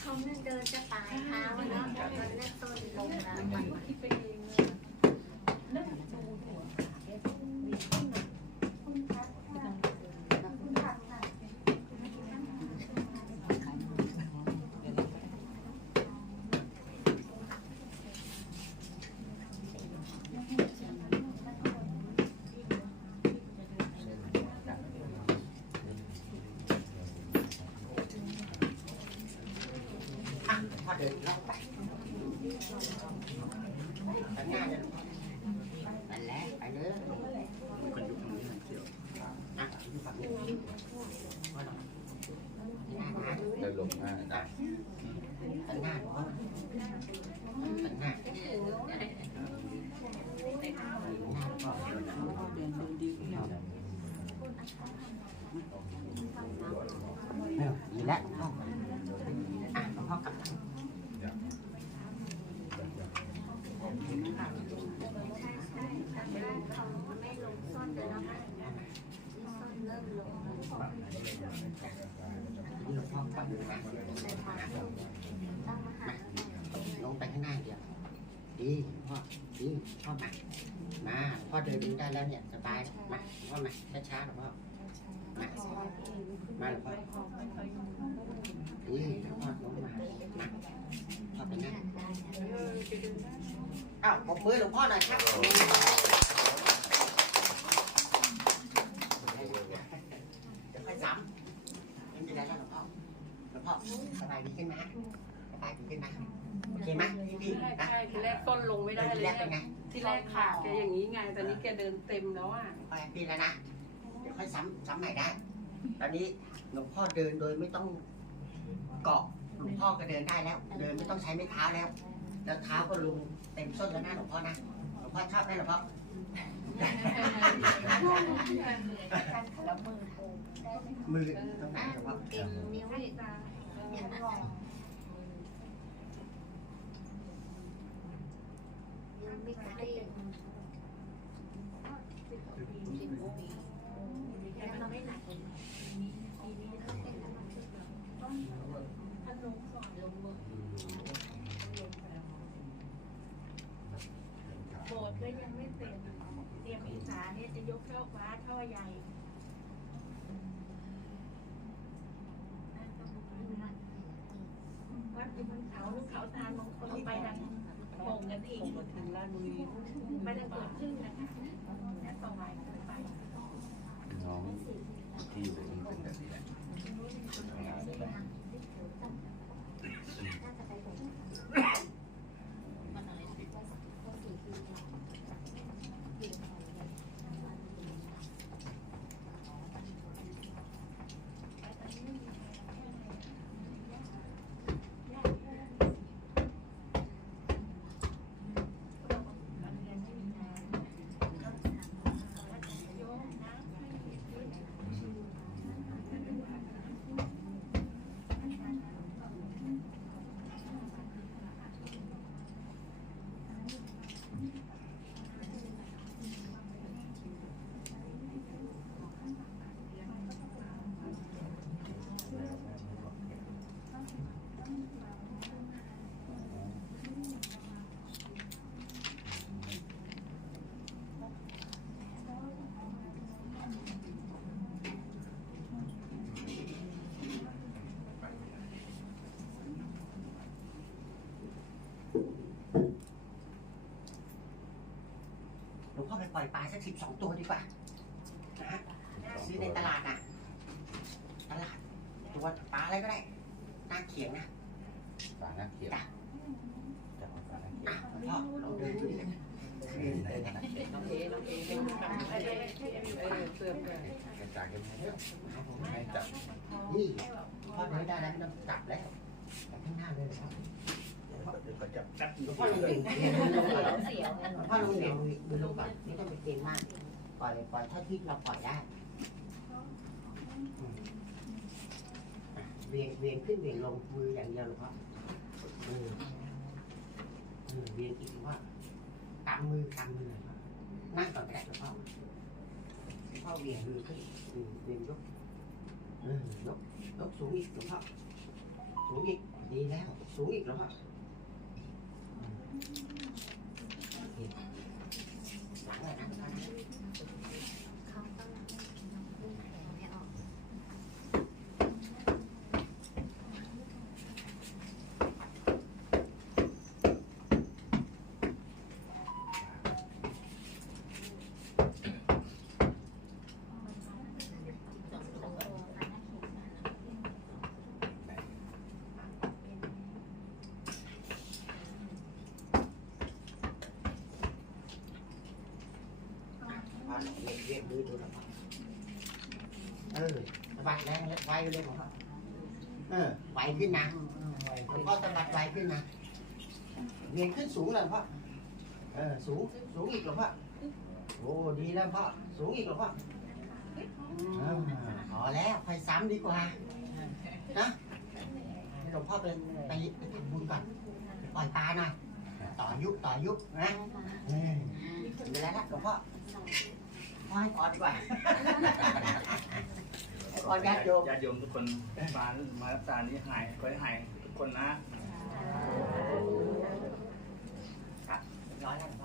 เขาเนี่ยเดินจะตายเท้าแล้วมันเริ่มต้นลงแล้วมัน คิดไปเองเลยนั่นดูหัวขาแกมีขึ้นมาคุณพักค่ะคุณพักค่ะ อะพอเดินรอบไปข้าง หน้าเนี่ยไปแล้วไปเลยคนยุคนี้เที่ยวอะอยู่ฝั่งนี้ว่าหน่อยหน้านะเดินลงมาได้งหน้าหรือว่าข้างหน้าหน้าก็เออดีแล้วพ่ออะพ่อกลับ ใช่ใช่ทำได้เขาไม่ลงส้นเลยนะคะที่ส้นเริ่มลง นี่หลวงพ่อปัดนะ แต่พอลงต้องมาหา ลงไปข้างหน้าเดียว ดีพ่อดีพ่อมามาพ่อเดินได้แล้วเนี่ยสบายมาพ่อมาช้าๆหลวงพ่อมามาหลวงพ่อดีหลวงพ่อลงมามาพ่อไปนั่งอ้าวปรบมือหลวงพ่อหน่อยครับเดี๋ยวค่อยซ้ำไม่มีอะไรแล้วหลวงพ่อหลวง พ่อสบายดีขึ้นไหมสบายดีขึ้นไหมโอเคไหมพี่พี่ใช่นะใช่ทีแรกต้นลงไม่ได้ทีเลแรยกเป็นไงที่แรกขาแกอย่างนี้ไงตอนนี้แกเดินเต็มแล้วอะพอแฮปปี้แล้วนะเดี๋ยวค่อยซ้ำซ้ำใหม่ได้ ตอนนี้หลวงพ่อเดินโดยไม่ต้องเกาะหลวงพ่อก็เดินได้แล้ว เดินไม่ต้องใช้ไม้เท้าแล้ว แล้วเท้าก็ลงเต็มส้นแล้วนะหลวงพ่อนะหลวงพ่อชอบไหมหลวงพ่อ มือตรงไหนหลวงพ่อเก่งนิ้วอีกเนี่ยนะคะนิ้วไม่คลี่แล้วเราไม่หนักเลย โบสถ์ก็ยังไม่เสร็จเตรียมอีสานเนี่ยจะยกช่อฟ้าช่อใหญ่วัดอยู่บนเขาเขาทานมงคลไปดังโป่งกันอีกถึงราชบุรีไม่ได้เกิดขึ้นนะคะและต่อไปไปน้องที่อยู่ตรงเป็นแบบนี้แหละน่าจะไปผม หลวงพ่ อไปปล่อยปลาสักสิบสองตัวดีกว่านะฮะซื้อในตลาดน่ะตลาดตัวปลาอะไรก็ได้หน้าเขียงนะฝาหน้าเขียวจับฝาหน้าเขียวอะหลวงพ่อลองเดินดูดิเดินเดินเดินน้องเอ๋น้องเอ๋เดินกลับไปเลยเออเสื่อมเลยกระจายกันให้ให้จับนี่พ่อเดินได้แล้วไม่ต้องจับแล้วแต่ข้างหน้าเลยครับ เดี๋ยวก็จับจับหลวงพ่อลงเด่นเด่นลงก่อนหลวงพ่อลงเด่นดูลงก่อนไม่ต้องไปเก่งมากปล่อยปล่อยเท่าที่เราปล่อยได้เวียงเวียงขึ้นเวียงลงมืออย่างเดียวหลวงพ่อมือมือเวียงอีกหลวงพ่อกำมือกำมือนั่งก่อนก็ได้หลวงพ่อหลวงพ่อเวียงมือขึ้นเวียงยกยกยกสูงอีกหลวงพ่อสูงอีกดีแล้ว สูงอีกแล้วอะหลังเลยนะ เขาก็ดึงแผลไม่ออก พ่อเรียกเรียกมือดูแล้วพ่อเออสบายแรงเลยไวเลยพ่อเออไหวขึ้นนะพ่อสะบัดไวขึ้นนะเวียนขึ้นสูงเลยพ่อเออสูงสูงอีกหรอพ่อโอ้ดีแล้วพ่อสูงอีกหรอพ่อเออพอแล้วไปซ้ำดีกว่านะให้หลวงพ่อไปไปไปทำบุญก่อนปล่อยปลาหน่อยต่อยุบต่อยุบนะเออเป็นไรละหลวงพ่อ ให้พรดีกว่า ขอญาติโยม ญาติโยมทุกคนมามารับทานี้หายขอให้หายทุกคนนะ ร้อยแล้ว